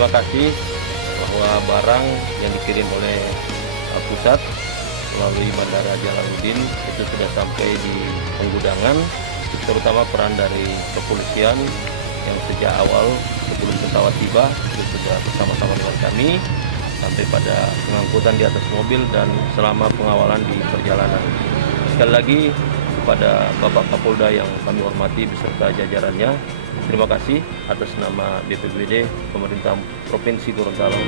terima kasih bahwa barang yang dikirim oleh pusat melalui Bandara Jalaluddin itu sudah sampai di penggudangan, terutama peran dari kepolisian yang sejak awal sebelum pesawat tiba itu sudah bersama-sama dengan kami sampai pada pengangkutan di atas mobil dan selama pengawalan di perjalanan. Sekali lagi kepada Bapak Kapolda yang kami hormati beserta jajarannya, terima kasih atas nama BPBD Pemerintah Provinsi Gorontalo.